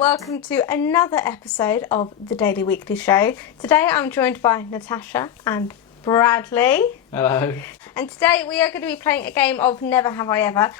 welcome to another episode of the Daily Weekly Show. Today I'm joined by Natasha and Bradley. Hello. And today we are going to be playing a game of Never Have I Ever.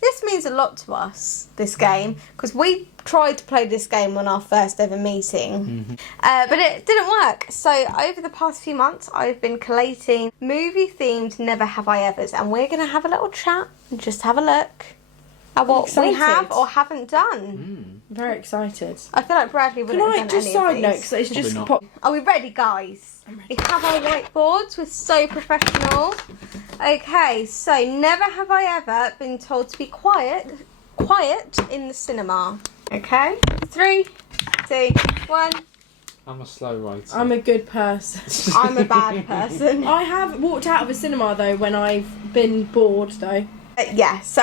This means a lot to us, this game, because we tried to play this game on our first ever meeting, but it didn't work. So over the past few months I've been collating movie themed Never Have I Evers, and we're going to have a little chat and just have a look at what we have or haven't done. Very excited. I feel like Bradley wouldn't have done just any of side these. note, because it's just not. Are we ready, guys? We have our whiteboards. We're so professional. Okay, so never have I ever been told to be quiet in the cinema. Okay, 3, 2, 1. I'm a slow writer. I'm a good person. I'm a bad person. I have walked out of a cinema though when I've been bored though. Yeah, so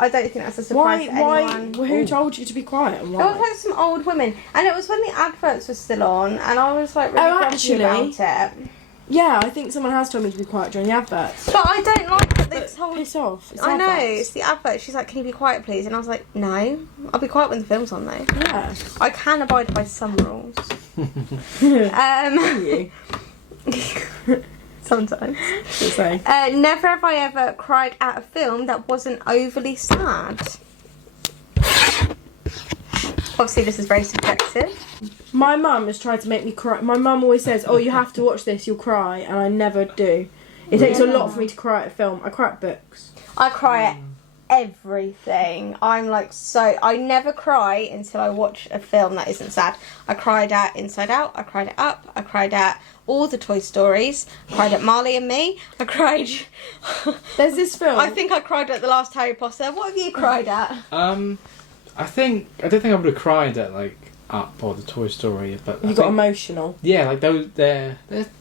I don't think that's a surprise to anyone. Who told you to be quiet and It why? was like some old women, and it was when the adverts were still on, and I was like really grumpy about it. Yeah, I think someone has told me to be quiet during the adverts. But I don't like that they told. Piss off. It's I know, adverts. it's the advert. She's like, "Can you be quiet, please?" And I was like, "No, I'll be quiet when the film's on, though." Yeah. I can abide by some rules. You. Sometimes. Just saying. Never have I ever cried at a film that wasn't overly sad. Obviously, this is very subjective. My mum has tried to make me cry. My mum always says, "Oh, you have to watch this, you'll cry," and I never do. It takes a lot for me to cry at a film. I cry at books. I cry at everything. I'm like I never cry until I watch a film that isn't sad. I cried at Inside Out, I cried at Up, I cried at all the Toy Stories, I cried at Marley and Me, I cried There's this film. I think I cried at the last Harry Potter. What have you cried at? I don't think I would have cried at like Up or the Toy Story, but You got emotional. Yeah, like they're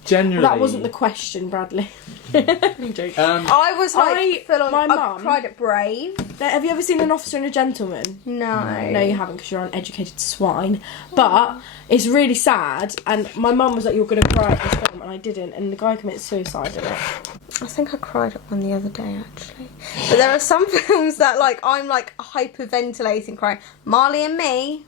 generally. That wasn't the question, Bradley. I'm joking. I was like full on. my I mum- cried at Brave. Have you ever seen An Officer and a Gentleman? No. No, you haven't, because you're an uneducated swine. But it's really sad, and my mum was like, "You're going to cry at this film," and I didn't, and the guy commits suicide in it. I think I cried at one the other day, actually. But there are some films that like I'm like hyperventilating, crying. Marley and Me.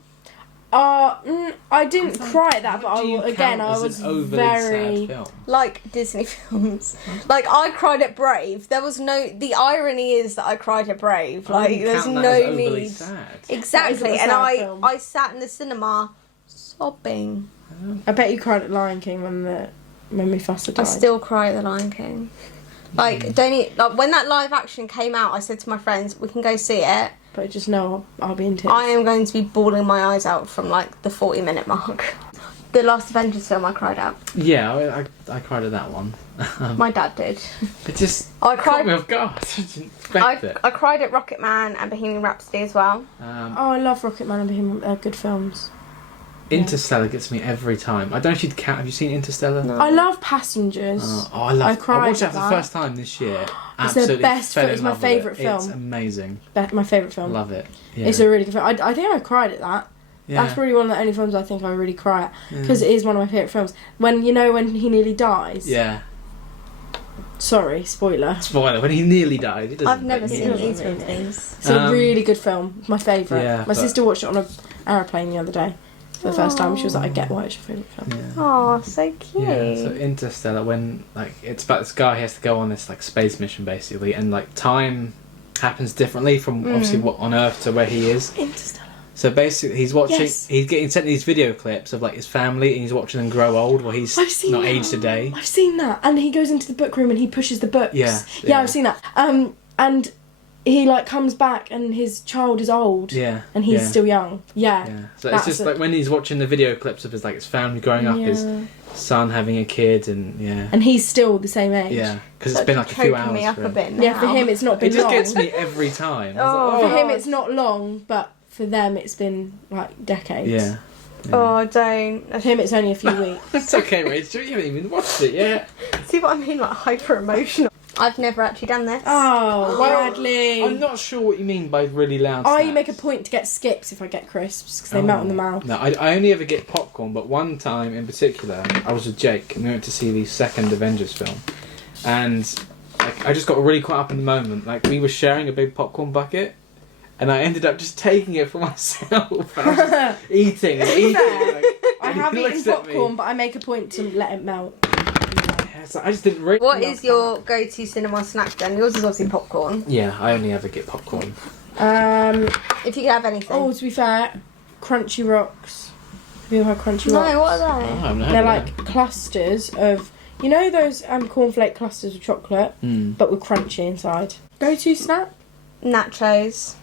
I didn't cry at that, but I was overly very... sad film. Like Disney films. Like I cried at Brave. There was no. The irony is that I cried at Brave. Like there's no need. Sad. Exactly, That isn't and a sad film. I sat in the cinema sobbing. I bet you cried at Lion King when Mufasa died. I still cry at The Lion King. Like like when that live action came out, I said to my friends, "We can go see it." But just know I'll be in tears. I am going to be bawling my eyes out from like the 40-minute mark. The last Avengers film I cried at. Yeah, I cried at that one. My dad did. It just I caught cried. me off guard. I didn't expect it. I cried at Rocket Man and Bohemian Rhapsody as well. I love Rocket Man and Bohemian. They're good films. Interstellar gets me every time. I don't know if you'd count. Have you seen Interstellar? No. I love Passengers. I cried watched that at for the that. first time this year. It's the Absolutely best fell film. in It's my love with it. favourite film. It's amazing. My favourite film. Love it. Yeah. It's a really good film. I think I cried at that. Yeah. That's probably one of the only films I think I really cry at, because it is one of my favourite films. When he nearly dies. Yeah. Sorry, spoiler. Spoiler, when he nearly died. It doesn't I've never make seen me- either of these. It's a really good film. My favourite. Yeah, my but- sister watched it on an aeroplane the other day for the first time. She was like, "I get why it's your favourite film." Yeah. Oh, so cute. Yeah, so Interstellar, when like it's about this guy, he has to go on this like space mission basically, and like time happens differently from obviously what on Earth to where he is. Interstellar. So basically, he's watching. Yes. He's getting sent these video clips of like his family, and he's watching them grow old while he's I've seen not that. aged a day. I've seen that, and he goes into the book room and he pushes the books. Yeah, yeah, yeah. I've seen that. And he like comes back and his child is old. Yeah, and he's yeah. still young. Yeah. Yeah. So it's just like when he's watching the video clips of his like his family growing up, his Yeah. son having a kid, and yeah, And he's still the same age. yeah, because it's been like a few hours. me up for a him. bit now. Yeah, for him it's not been It just long. gets me every time. I was Oh. like, For him God. it's not long, but for them it's been like decades. yeah. Oh, don't. For him it's only a few weeks. It's okay, Rachel. You haven't even watched it yet. See what I mean? Like hyper emotional. I've never actually done this. Oh, Bradley. I'm not sure what you mean by really loud. I snacks. make a point to get skips if I get crisps because they melt in the mouth. No, I only ever get popcorn, but one time in particular, I was with Jake and we went to see the second Avengers film, and like I just got really caught up in the moment. Like we were sharing a big popcorn bucket, and I ended up just taking it for myself. And I was just eating and eating. Like, I and he have looks eaten at me. popcorn, but I make a point to let it melt. Yeah, so I just didn't really. What is your go-to cinema snack then? Yours is obviously popcorn. Yeah, I only ever get popcorn. If you could have anything. Oh, to be fair, Crunchy Rocks. Have you had Crunchy no, Rocks? what are Oh, they? I've never They're had like clusters of, you know those cornflake clusters of chocolate, that. but with crunchy inside. Go-to snack? Nachos.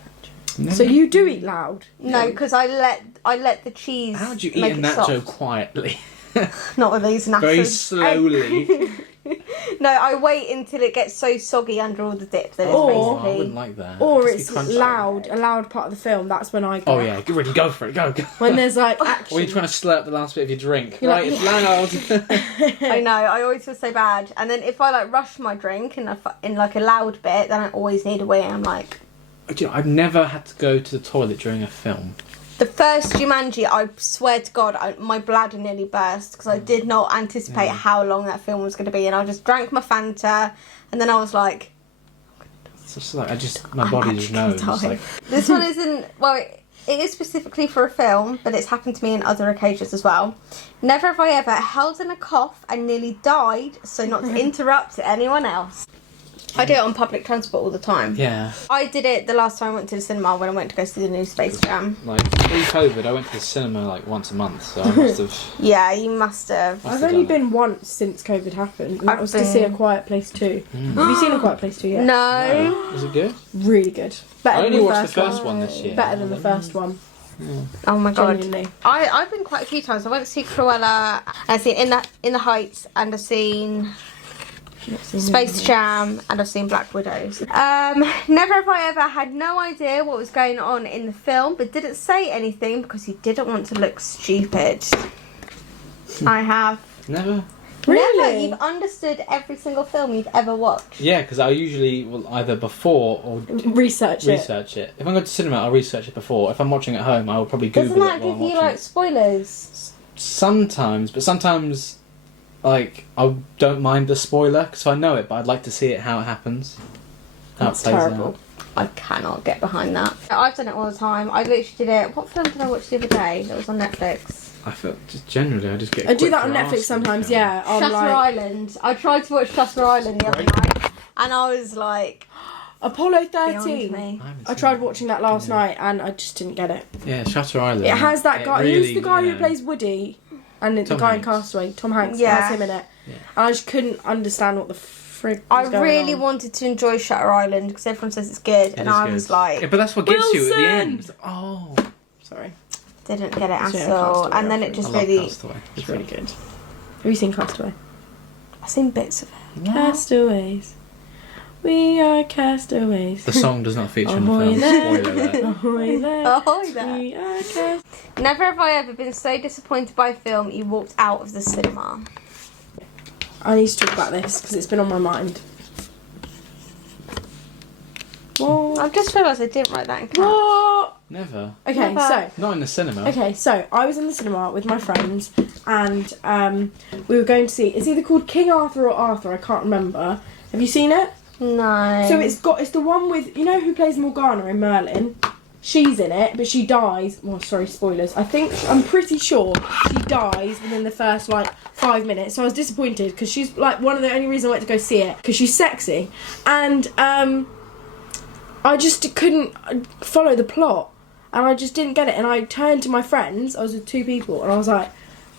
So you do eat loud? No, because I let the cheese. How would you eat make a it nacho soft. quietly? Not with these nachos. Very slowly. No, I wait until it gets so soggy under all the dip that it's Or- Oh, I basically. wouldn't like that. Or Just it's be crunchy. loud, a loud part of the film, that's when I go. Oh yeah, get ready, go for it, go. When there's like action. Or you're trying to slurp the last bit of your drink. You're Right, like- it's loud. I know. I always feel so bad. And then if I like rush my drink in like a loud bit, then I always need a wee. I'm like, Do you know, I've never had to go to the toilet during a film. the first Jumanji, I swear to God, my bladder nearly burst because I did not anticipate how long that film was going to be, and I just drank my Fanta, and then I was like, It's just like my I'm body just actually knows. It's dying. like, This one isn't. Well, it is specifically for a film, but it's happened to me in other occasions as well. Never have I ever held in a cough and nearly died, so not to interrupt anyone else. I do it on public transport all the time. yeah. I did it the last time I went to the cinema when I went to go see the new Space Jam. Like pre-COVID, I went to the cinema like once a month, so I must have. Yeah, you must have. I've only been once since COVID happened, and that I've was to see A been- Quiet Place 2. Mm. Have you seen A Quiet Place 2 yet? No. Was it good? Really good. Better I than only the watched the first first one this year. Better than the first one. Oh my God. Genuinely. I've been quite a few times. I went to see Cruella. I've seen In the Heights, and I've seen Space Jam, and I've seen Black Widows. Never have I ever had no idea what was going on in the film, but didn't say anything because he didn't want to look stupid. I have. Never. Never. Really? You've understood every single film you've ever watched. Yeah, because I usually will either before or Research it. research it. If I'm going to cinema, I'll research it before. If I'm watching at home, I'll probably Google Doesn't it that while give I'm you watching like it. spoilers? Sometimes, but sometimes, like, I don't mind the spoiler because I know it, but I'd like to see it how it happens. How That's it plays terrible. out. I cannot get behind that. I've done it all the time. I literally did it. What film did I watch the other day that was on Netflix? I feel just generally, I just get. I do quick that on grasp Netflix of the sometimes, film. yeah. I'm Shutter like, Island. I tried to watch Shutter Island the other Great. night, and I was like, Apollo beyond 13. me. haven't I seen tried it. watching that last night and I just didn't get it. Yeah, Shutter Island. It has that guy. really, Who's the guy you who know, plays Woody? And the Tom guy in Hanks. Castaway, Tom Hanks, Yeah. has him in it. Yeah. And I just couldn't understand what the frig I was going really on. wanted to enjoy Shutter Island because everyone says it's good, It and is I good. was like, Yeah, but that's what gets you at the Wilson! end. Oh, Sorry, didn't get it at Yeah, all. Castaway, And then it I just I love really. Castaway. it's really good. Have you seen Castaway? I've seen bits of it. Castaways. We are castaways. The song does not feature in the Ahoy film. there. Spoiler alert. Ahoy there. Oh, there. We are cast- Never have I ever been so disappointed by a film you walked out of the cinema. I need to talk about this because it's been on my mind. What? I've just realised I didn't write that in caps. What? Never. Okay, Never. so Not in the cinema. Okay, so I was in the cinema with my friends, and we were going to see. It's either called King Arthur or Arthur. I can't remember. Have you seen it? No. So it's the one with, you know who plays Morgana in Merlin. She's in it, but she dies. Well, sorry, spoilers. I'm pretty sure she dies within the first like 5 minutes. So I was disappointed because she's like one of the only reasons I went to go see it because she's sexy, and I just couldn't follow the plot. And I just didn't get it. And I turned to my friends. I was with 2 people. And I was like,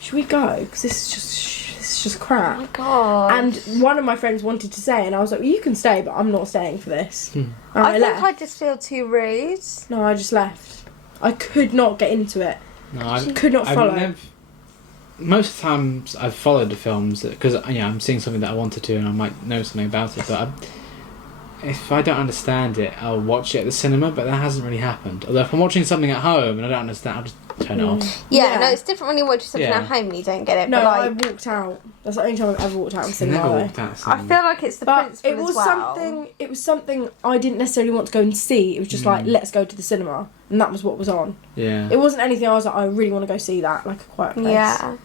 should we go? Because this is just Oh crap. my god. And one of my friends wanted to stay. And I was like, well, you can stay, but I'm not staying for this. And I think left. I just feel too rude. No, I just left. I could not get into it. No, I Could not follow. Most of the times I've followed the films because I'm seeing something that I wanted to and I might know something about it. But if I don't understand it, I'll watch it at the cinema. But that hasn't really happened. Although if I'm watching something at home and I don't understand, I'll just turn it off. Yeah, Yeah. no, it's different when you watch something Yeah. at home and you don't get it. No, but I like, walked out. That's the only time I've ever walked out of the I've cinema. never though. walked out. I feel like it's the But principle it was as well. something. It was something I didn't necessarily want to go and see. It was just like, let's go to the cinema, and that was what was on. Yeah. It wasn't anything. I was like, I really want to go see that, like A Quiet Place. Yeah.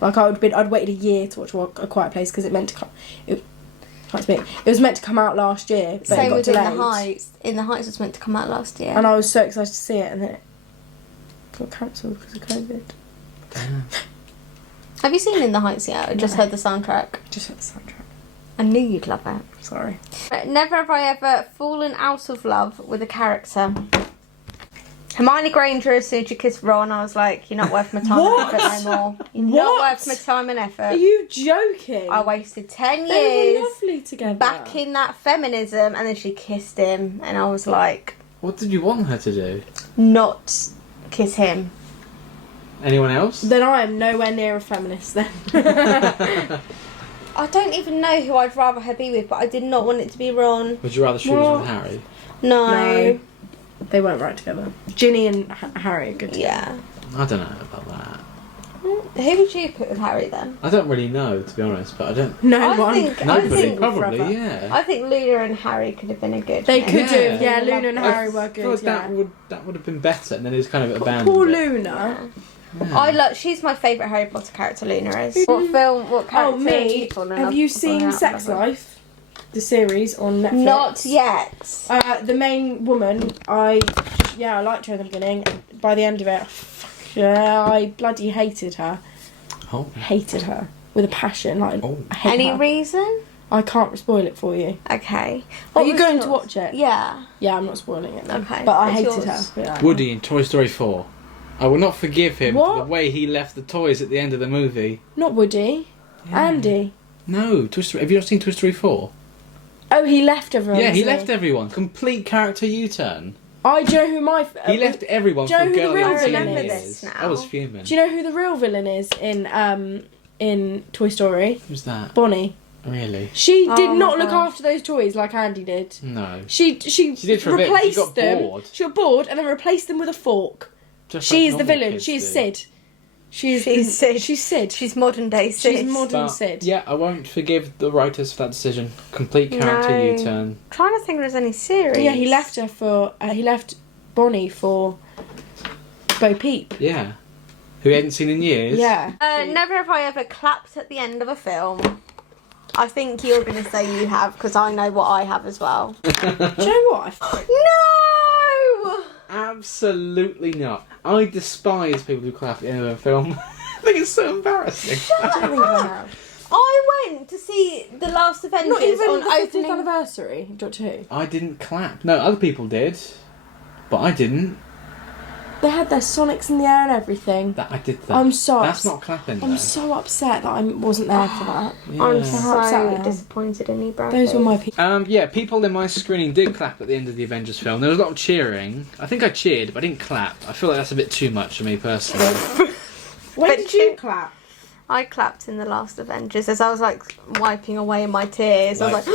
Like I'd waited a year to watch A Quiet Place because it meant to come. Can't speak. It was meant to come out last year, but it Same got with In delayed. the Heights. In the Heights was meant to come out last year. And I was so excited to see it, and then it got cancelled because of COVID. Damn. Have you seen In the Heights yet? Or just No. heard the soundtrack? Just at the soundtrack. I knew you'd love it. Sorry. Never have I ever fallen out of love with a character. Hermione Granger, as soon as she kissed Ron, I was like, you're not worth my time What? and effort no more. You're What? not worth my time and effort. Are you joking? I wasted 10 They were years lovely together. back in that feminism, and then she kissed him, and I was like, What did you want her to do? not kiss him. Anyone else? Then I am nowhere near a feminist then. I don't even know who I'd rather her be with, but I did not want it to be Ron. Would you rather she was What? with Harry? No. No. They weren't right together. Ginny and Harry are good together. Yeah. I don't know about that. Who would you put with Harry then? I don't really know, to be honest, but I don't... No I one. think- Nobody, think probably, forever. yeah. I think Luna and Harry could have been a good They mix. could do. Yeah. Yeah, Luna and I Harry were I feel good. like Yeah. that would have been better, and then it's kind of abandoned. Poor it. Luna. Yeah. I love. She's my favourite Harry Potter character. Luna is. What film? What character? Oh, me. have fallen Have out- you fallen seen out Sex with? Life? The series on Netflix? Not yet. The main woman, I liked her in the beginning. By the end of it, I bloody hated her. Oh. Hated her with a passion. Like, Oh. I hate Any her. reason? I can't spoil it for you. Okay. Are What you was going yours? to watch it? Yeah. Yeah, I'm not spoiling it. Then. Okay, But I what's hated yours? her. Yeah. Woody in Toy Story 4. I will not forgive him What? for the way he left the toys at the end of the movie. Not Woody. Andy. No, Toy Story. Have you not seen Toy Story 4? Oh, he left everyone. Yeah, he didn't left everyone. Complete character U-turn. Do you know who my? He left everyone do you for know who the girly real and villain teen is? years. now? I was fuming. Do you know who the real villain is in Toy Story? Who's that? Bonnie. Really? She did Oh my not look gosh. after those toys like Andy did. No. She did for a bit, but she replaced got them. bored. She got bored and then replaced them with a fork. Just She like is the normal villain. kids She is do. Sid. She's Sid. She's Sid. She's modern day Sid. She's modern But, Sid. yeah, I won't forgive the writers for that decision. Complete character No. U-turn. Trying to think if there's any series. Yeah, he left her for. He left Bonnie for Bo Peep. Yeah. Who he hadn't seen in years. Yeah. Never have I ever clapped at the end of a film. I think you're going to say you have, because I know what I have as well. Do you know what? No! Absolutely not. I despise people who clap at the end of a film. I think it's so embarrassing. I don't think I have. I went to see The Last Avengers Not even on the 50th opening. anniversary of Doctor Who. I didn't clap. No, other people did. But I didn't. They had their Sonics in the air and everything. That I did that. I'm so That's ups- not clapping, I'm though. so upset that I wasn't there for that. Yeah. I'm How upset I so am. disappointed in you, Bradley. Those were my people. Yeah, people in my screening did clap at the end of the Avengers film. There was a lot of cheering. I think I cheered, but I didn't clap. I feel like that's a bit too much for me personally. When But did you you- clap? I clapped in The Last Avengers as I was like wiping away my tears. I was Like- like,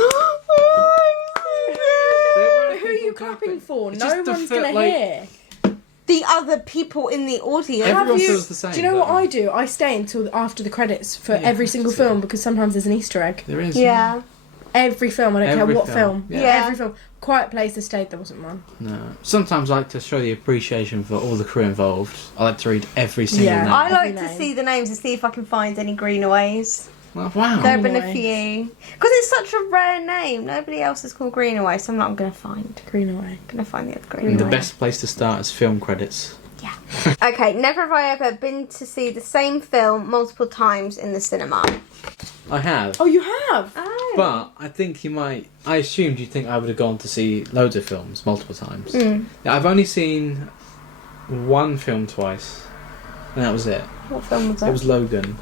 Who are you clapping for? It's No just the one's fit, gonna like- hear. the other people in the audience. Everyone you- feels the same. Do you know what don't I do? I stay until after the credits for Yeah, every single that's it. film because sometimes there's an Easter egg. There is. Yeah. Every film, I don't Every care what film, film. yeah. Yeah. Every film. Quiet Place, The Stayed, there wasn't one. No. Sometimes I like to show the appreciation for all the crew involved. I like to read every single Yeah. name. I Every like to name. see the names and see if I can find any Greenaways. Well, wow. There have been a Greenaway. few. Because it's such a rare name. Nobody else is called Greenaway, so I'm not going to find. Greenaway. Going to find the other Greenaway. The best place to start is film credits. Okay, never have I ever been to see the same film multiple times in the cinema. I have. Oh, you have? Oh. But I think you might. I assumed you'd think I would have gone to see loads of films multiple times. Mm. Yeah, I've only seen one film twice, and that was it. What film was that? It was Logan,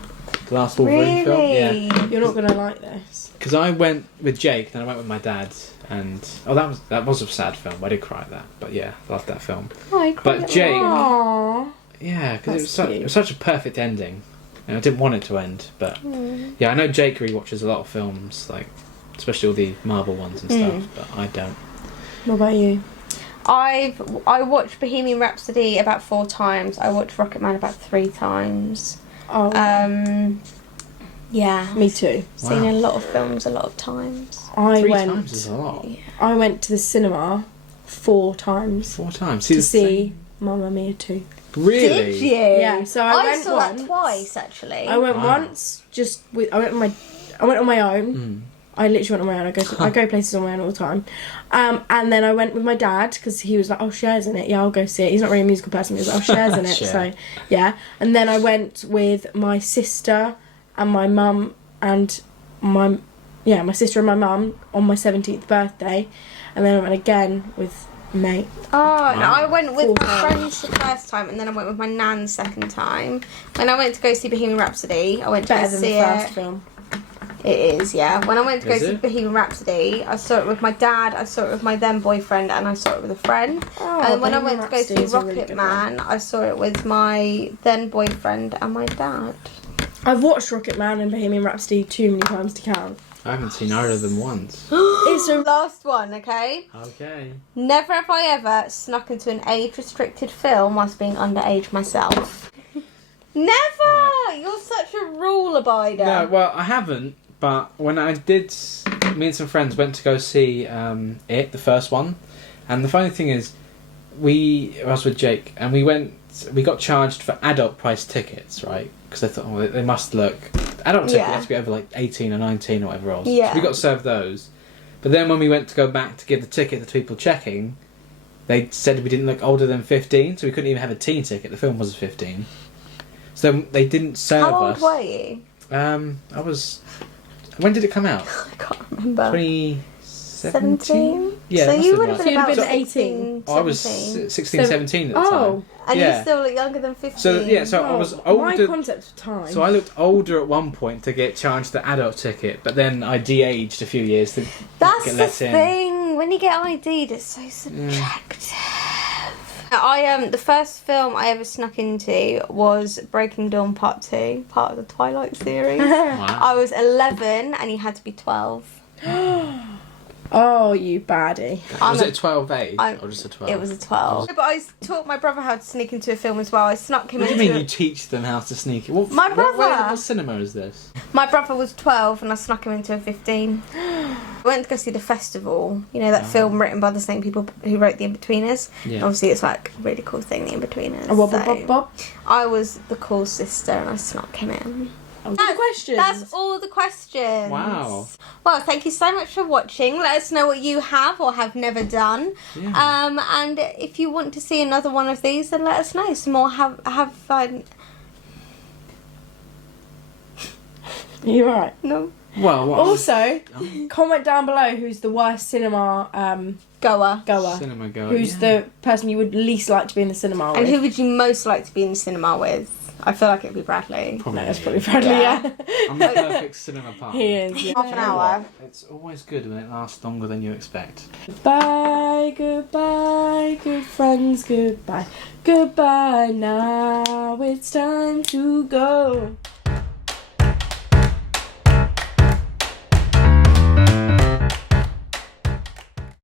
the last Wolverine film. Yeah, Really? You're not gonna like this. because I went with Jake, then I went with my dad, and that was a sad film. I did cry at that, but yeah, I loved that film. Oh, I cried But at Jake- the end. Aww. Yeah, because That's cute. it was such a perfect ending, and I didn't want it to end. But Mm. yeah, I know Jake rewatches a lot of films, like especially all the Marvel ones and stuff, but I don't. What about you? I watched Bohemian Rhapsody about 4 times. I watched Rocketman about 3 times. Oh, Yeah. me too. Seen Wow. a lot of films a lot of times. I 3 went. times is a lot. I went to the cinema 4 times 4 times. to the see Mamma Mia 2. same- Really? Did you? Yeah, so I went saw once. that twice actually. I went Wow. once, just with. I went on my own, Mm. I literally went on my own. I go places on my own all the time. And then I went with my dad because he was like, "Oh, Cher's in it. Yeah, I'll go see it." He's not really a musical person. He was like, "Oh, Cher's in it." Cher. So yeah. And then I went with my sister and my mum and my sister and my mum on my 17th birthday, and then I went again with mate. Oh, no, I went with Four my times. friends the first time, and then I went with my nan second time. When I went to go see Bohemian Rhapsody, I went to Better go than the see first it. film. It is, yeah. When I went to go Is see it? Bohemian Rhapsody, I saw it with my dad, I saw it with my then boyfriend, and I saw it with a friend. Oh, And when I Bohemian went to go Rhapsody see is a really Rocket good Man, I saw it with my then boyfriend and my dad. I've watched Rocket Man and Bohemian Rhapsody too many times to count. I haven't seen either of them once. It's a Last one, okay? Okay. Never have I ever snuck into an age-restricted film whilst being underage myself. Never! You're such a rule abider. No, well, I haven't, but when I did, me and some friends went to go see it, the first one, and the funny thing is, I was with Jake, and we got charged for adult price tickets, right? Because I thought, oh, they must look... Adult ticket Yeah. has to be over like 18 or 19 or whatever else. Yeah. So we got served those. But then when we went to go back to give the ticket to people checking, they said we didn't look older than 15, so we couldn't even have a teen ticket. The film was 15. So they didn't serve How old us. were you? I was... When did it come out? I can't remember. 2017? 17? Yeah, so it must you have would been have So been you'd have about been 18. Oh, I was 17. 16, 17 at the Oh. time. And yeah. you still look younger than 15. So, yeah, so I was My older... concept of time. So I looked older at one point to get charged the adult ticket, but then I de-aged a few years to That's get the let in. thing. When you get ID'd, it's so subjective. The first film I ever snuck into was Breaking Dawn Part 2, part of the Twilight series. Wow. I was 11 and you had to be 12. Oh, you baddie. Was it a 12 age or just a 12? It was a 12. But I taught my brother how to sneak into a film as well. I snuck him What do you into mean you teach them how to sneak? What, My brother. What cinema is this? My brother was 12 and I snuck him into a 15. I went to go see The Festival, you know, that film written by the same people who wrote The Inbetweeners. Yeah. Obviously, it's like a really cool thing, The Inbetweeners. A wobble So bob bob. I was the cool sister and I snuck him in. Good questions. That's all the questions. Wow. Well, thank you so much for watching. Let us know what you have or have never done. Yeah. And if you want to see another one of these, then let us know. Some more have fun. You're right. No. Well, what Also, comment down below who's the worst cinema Goer. goer. cinema goer. Who's the person you would least like to be in the cinema with? And who would you most like to be in the cinema with? I feel like it'd be Bradley. Probably No, that's me. probably Bradley, yeah. I'm the perfect cinema partner. He is. Yeah. Half an hour. It's always good when it lasts longer than you expect. Goodbye, goodbye, good friends, goodbye. Goodbye, now it's time to go.